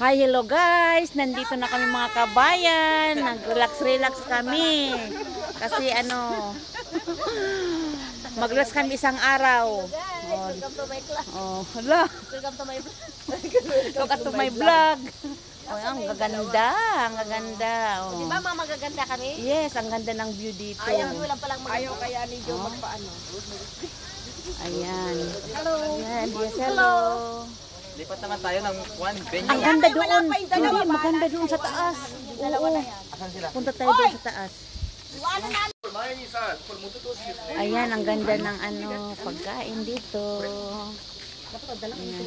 Hi, hello guys! Nandito na kami mga kabayan. Nag-relax kami. Kasi mag-relax kami isang araw. Welcome to my class. Hala. Welcome to my vlog. Welcome to my vlog. Ang gaganda. Ang gaganda. Di ba mga magaganda kami? Yes, ang ganda ng view dito. Ayaw nyo lang palang Ayaw kaya ni Jo magpaano. Ayan. Hello. Ayan, yes, hello. Lipat naman tayo ng one venue. Ang ganda doon. Hindi, maganda doon sa taas. Oo. Punta tayo doon sa taas. Ayan, ang ganda ng pagkain dito. Ayan.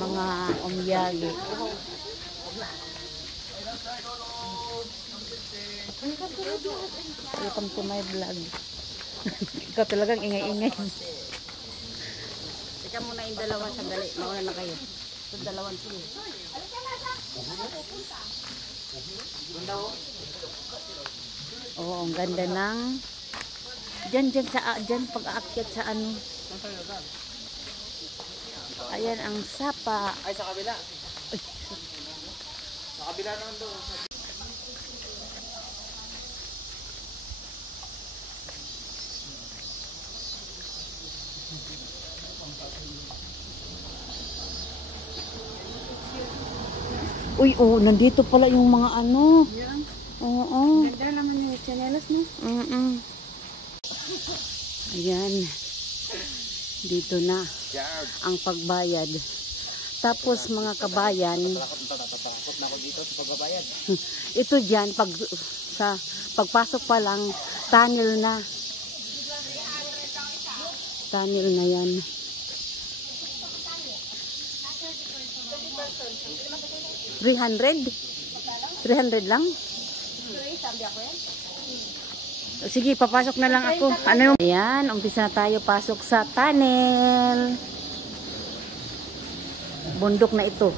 Mga omyagi. Welcome to my vlog. Ikaw talagang ingay-ingay. Teka muna yung dalawa sandali. Mauna na kayo. Yung dalawan sila. Oo, ang ganda ng dyan pag-aakyat sa ayan ang sapa. Ay, sa kabila. Sa kabila naman doon. Uy, nandito pala yung mga Yan. Oo. Ganda naman yung chanelas mo. Ayan. Dito na ang pagbayad. Tapos mga kabayan, Natatakot na ako dito sa pagbabayad. ito dyan, pagpasok pa lang, tunnel na. Tunnel na yan. $300 lang? Sige, papasok na lang ako. Ayan, umpisa na tayo pasok sa tunnel. Bundok na ito.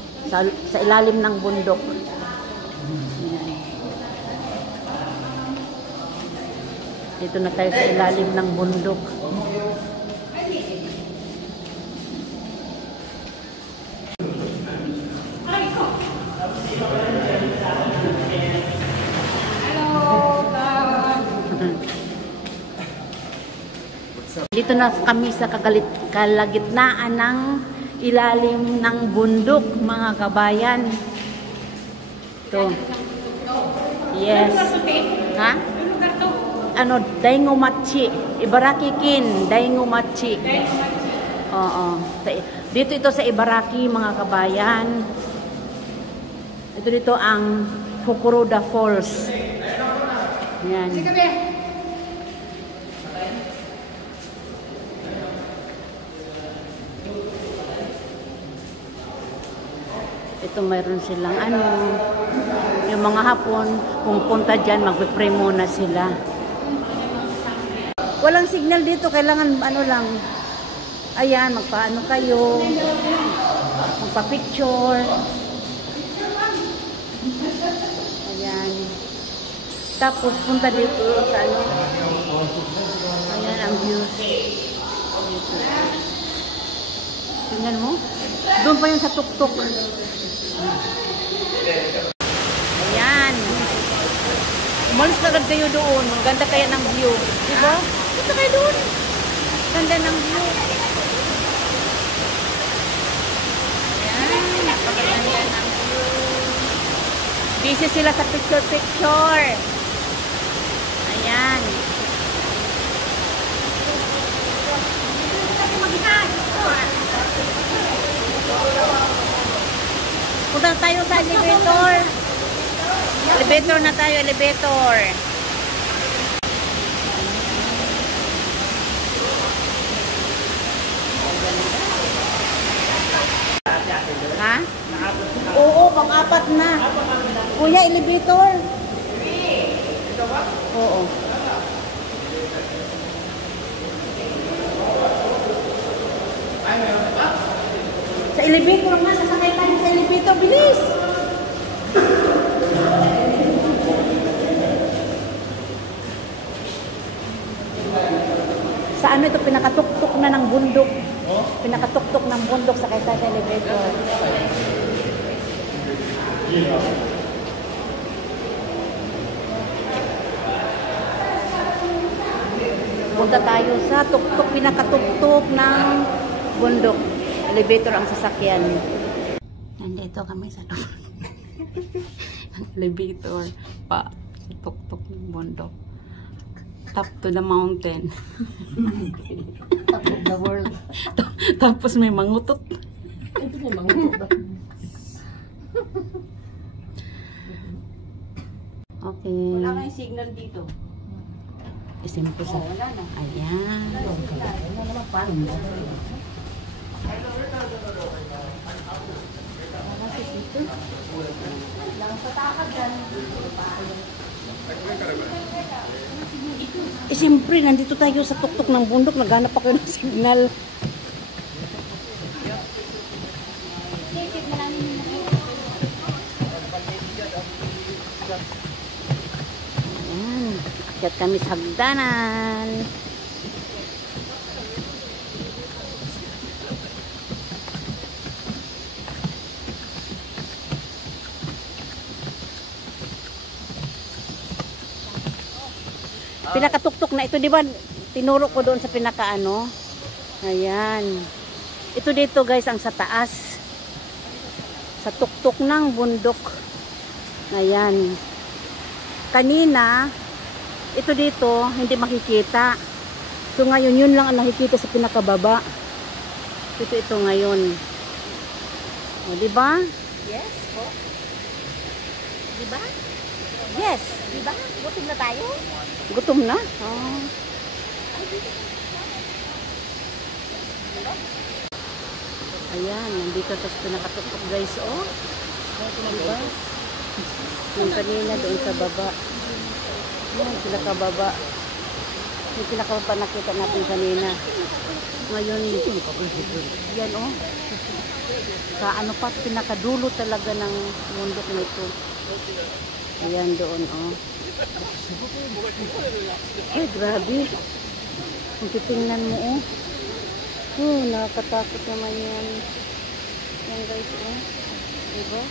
Sa ilalim ng bundok. Ayan. Dito na tayo sa ilalim ng bundok. Dito na kami sa kalagitnaan ng ilalim ng bundok, mga kabayan. Ito. Yes. Ha? Daingomachi. Ibaraki Kin. Daingomachi. Oo. Dito ito sa Ibaraki, mga kabayan. Ito dito ang Fukuroda Falls. Yan. Ito mayroon silang yung mga Hapon, pumunta dyan, magpe-pray muna sila. Walang signal dito, kailangan lang. Ayan, magpaano kayo, magpa-picture. Ayan. Tapos punta dito sa ayan ang views. Tingnan mo. Doon pa yun sa tuktok. Ayan. Umalis kagad kayo doon. Ang ganda kaya ng view. Diba? Punta kayo doon. Ganda ng view. Ayan. Napakaganda ng view. Busy sila sa picture. Ayan. Punta tayo sa elevator. Elevator na tayo, elevator. Ha? Oo, pang-apat na. Kuya, elevator. Oo. Sa elevator nga, sasakay tayo sa elevator, bilis! Sa ito, pinakatuktok na ng bundok. Pinakatuktok ng bundok, sakay tayo sa elevator. Punta tayo sa tuktok, pinakatuktok ng bundok. Elevator ang sasakyan. Nandito kami sa elevator pa. Tuktok ng bundok. Top to the mountain. Top of the world. Tapos may mangutot. Ito may mangutot. Okay. Wala kayong signal dito. Isimpo sa... Wala na. Ayan. Wala naman paano. Siyempre, nandito tayo sa tuktok ng bundok. Naghanap ako ng signal. Ayan. Akyat kami sa hagdanan. Pinakatuktok na ito, di ba? Tinuro ko doon sa pinakaano. Ayan. Ito dito guys, ang sa taas. Sa tuktok ng bundok. Ayan. Kanina, ito dito, hindi makikita. So ngayon, yun lang ang nakikita sa pinakababa. Ito ngayon. O, di ba? Yes, po. Diba? Yes. Diba? Gutom na tayo? Gutom na? Oh. Ayan, nandito tapos pinakatuktok guys, oh. Diba? Yung kanina doon sa baba. Ayan, pinakababa. Yung pinakababa nakita natin kanina. Ngayon, yan, oh. Sa ano pa, pinakadulo talaga ng bundok na ito. Ayan doon, oh. Ay, grabe. Kung titingnan mo, oh. Oh, nakakatakot naman yan. Yan guys, oh. Diba?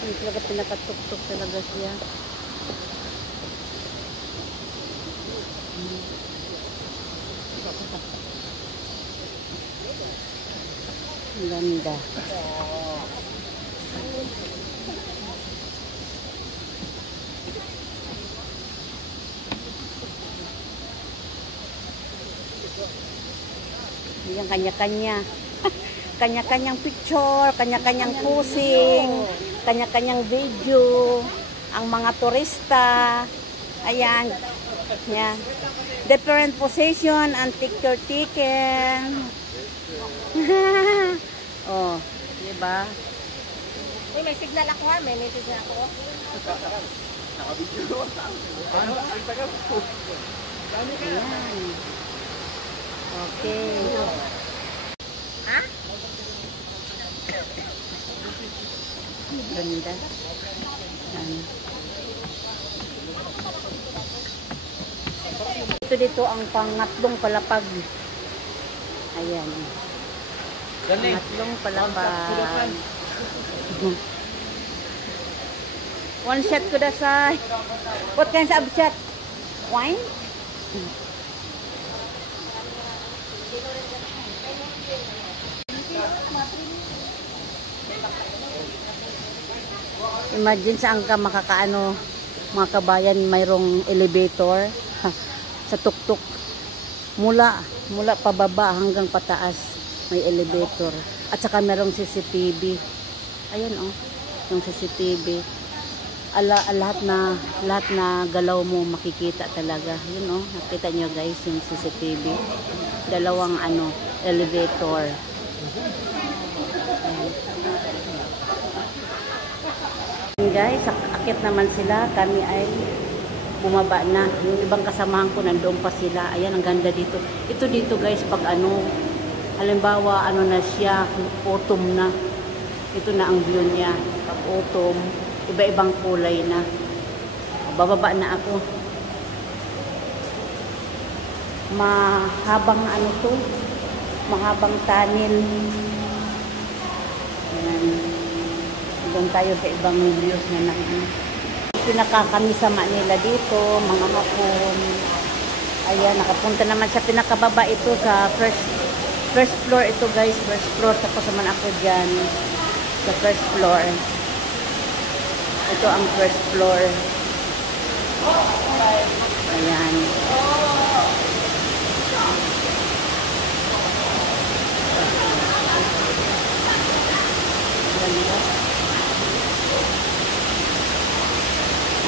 Ay, talaga pinakatuktok talaga siya. Ganda. Yung kanya-kanya. Kanya-kanyang picture, kanya-kanyang posing, kanya-kanyang video. Ang mga turista. Ayan. Yeah. Different position and picture taken. Oh, diba? Uy, may signal ako ha. May message na ako. Ayan. Okay. Ha? Ganda. Ayan. Ito dito ang pangatlong palapag. Ayan. Pangatlong palapag. One shot kudasai. What kinds of shot? Wine? Imagine saan ka makakaano, mga kabayan, mayroong elevator sa tuktok. Mula pababa hanggang pataas may elevator. At saka mayroong CCTV. Ayan oh, yung CCTV. Lahat na galaw mo makikita talaga. Yun oh, nakita nyo guys yung CCTV. Dalawang elevator. Guys, akit naman sila. Kami ay bumaba na. Yung ibang kasamahan ko nandoon pa sila. Ayan, ang ganda dito. Ito dito guys, pag halimbawa na siya, autumn na. Ito na ang view niya. Pag autumn, iba-ibang kulay na. Bababa na ako. Mahabang mahabang tunnel. Ayan. doon tayo sa ibang views na pinakakami sa Manila dito, mga hapon. Ayan, nakapunta naman sa pinakababa ito sa first floor ito guys, first floor. Tapos naman ako dyan sa first floor. Ito ang first floor. Ayan.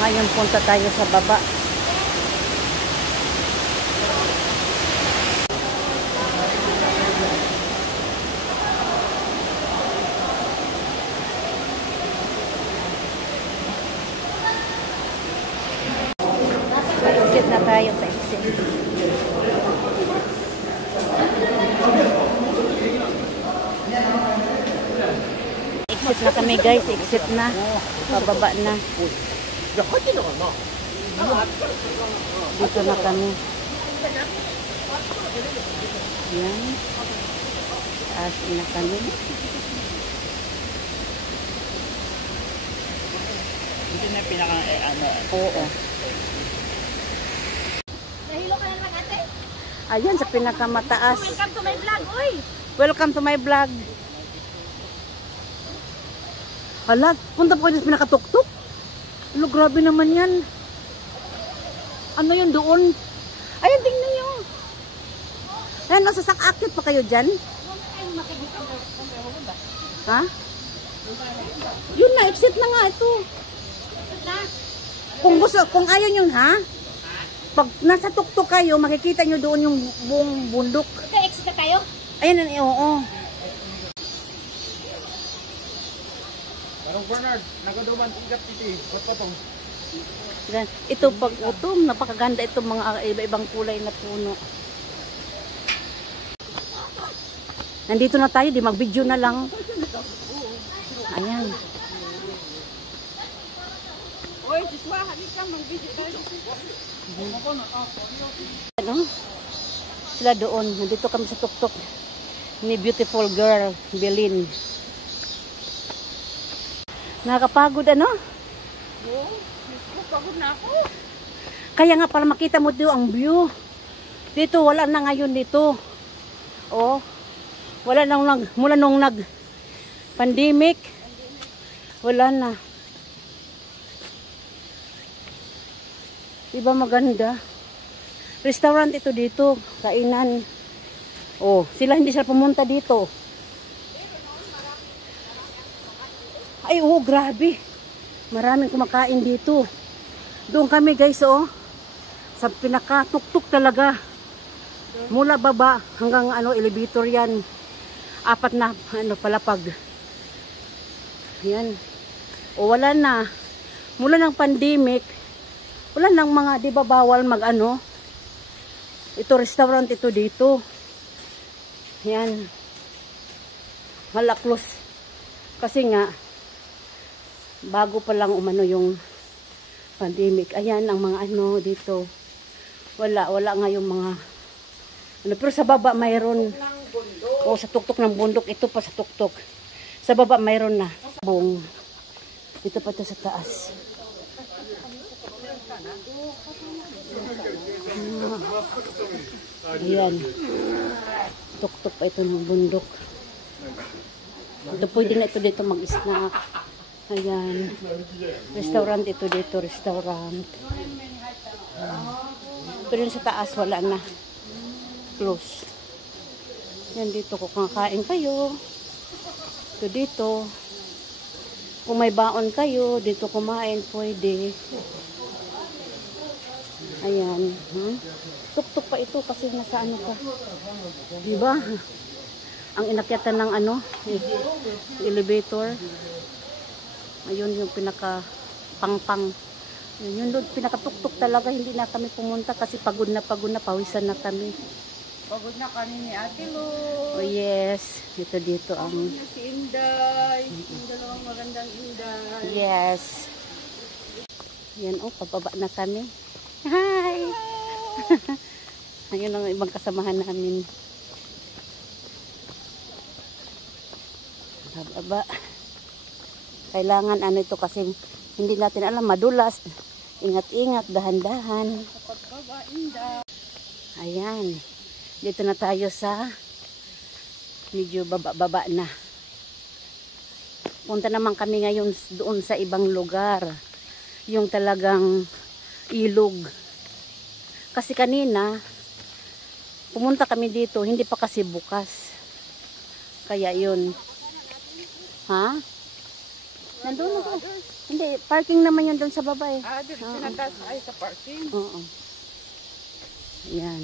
Ngayon punta tayo sa baba. Exit na tayo sa exit. Exit na kami guys, exit na. Pababa na. Dito na kami. Yan. Taas na kami. Hindi na pinaka ano. Oo. Nahilo ka na lang ate? Ayan sa pinakamataas. Welcome to my vlog, uy! Welcome to my vlog. Hala, punta po kayo sa pinakatuktok. Ano, grabe naman yan. Ano yun doon? Ayun, tingnan nyo. Ayan, nasasakakit pa kayo dyan? Ha? Yun na, exit na nga ito. Kung ayaw nyo, ha? Pag nasa tuktok kayo, makikita nyo doon yung buong bundok. Exit na tayo? Ayan, oo. Parang Bernard, nagaduman ikat titi. Ba't pa tong? Yan. Ito pag utom, napakaganda itong mga iba-ibang kulay na puno. Nandito na tayo, di mag-video na lang. Ayan. Uy, Joshua, halika, mag-video tayo. Ano? Sila doon. Nandito kami sa tuktok ni beautiful girl, Belin. Nakakapagod ano? Oo, pagod na ako. Kaya nga para makita mo dito ang view. Dito wala na ngayon dito. Oh. Wala nang mula nung pandemic. Wala na. Diba maganda? Restaurant ito dito, kainan. Oh, hindi sila pumunta dito. Ay, oh, grabe. Maraming kumakain dito. Doon kami, guys, oh. Sa pinakatuktok talaga. Mula baba hanggang elevator yan. 4 na palapag. Yan. O wala na. Mula ng pandemic, wala nang mga, di ba bawal ito restaurant ito dito. Yan. Wala close. Kasi nga, bago pa lang yung pandemic. Ayan ang mga dito. Wala nga yung mga pero sa baba mayroon. O sa tuktok ng bundok. Ito pa sa tuktok. Sa baba mayroon na. Bong. Dito pa ito sa taas. Ayan. Tuktok pa ito ng bundok. Ito pwede na ito dito mag-snack. Ayan. Restaurant ito dito. Restaurant. Pero yun sa taas wala na. Close. Yan dito kung kakain kayo. Ito dito. Kung may baon kayo, dito kumain pwede. Ayan. Tuktok pa ito kasi nasa ka. Diba? Ang inakyatan ng elevator. Ayun yung pinaka pang-pang. Yun doon pinakatuktok talaga. Hindi na kami pumunta kasi pagod na pawisan na kami. Pagod na kami ni Ate Lu. Oh yes. Ito dito ang Si Inday. Yung dalawang magandang Inday. yes. Yan pababa na kami. Hi! Ayun ang ibang kasamahan namin. Bababa. Kailangan ano ito kasi hindi natin alam, madulas. Ingat-ingat, dahan-dahan. Ayan. Dito na tayo sa medyo baba na. Punta naman kami ngayon doon sa ibang lugar. Yung talagang ilog. Kasi kanina, pumunta kami dito, hindi pa kasi bukas. Kaya yun. Ha? Nandun ako. Hindi, parking naman yun doon sa baba eh. Doon sinatas ay sa parking. Oo. Yan.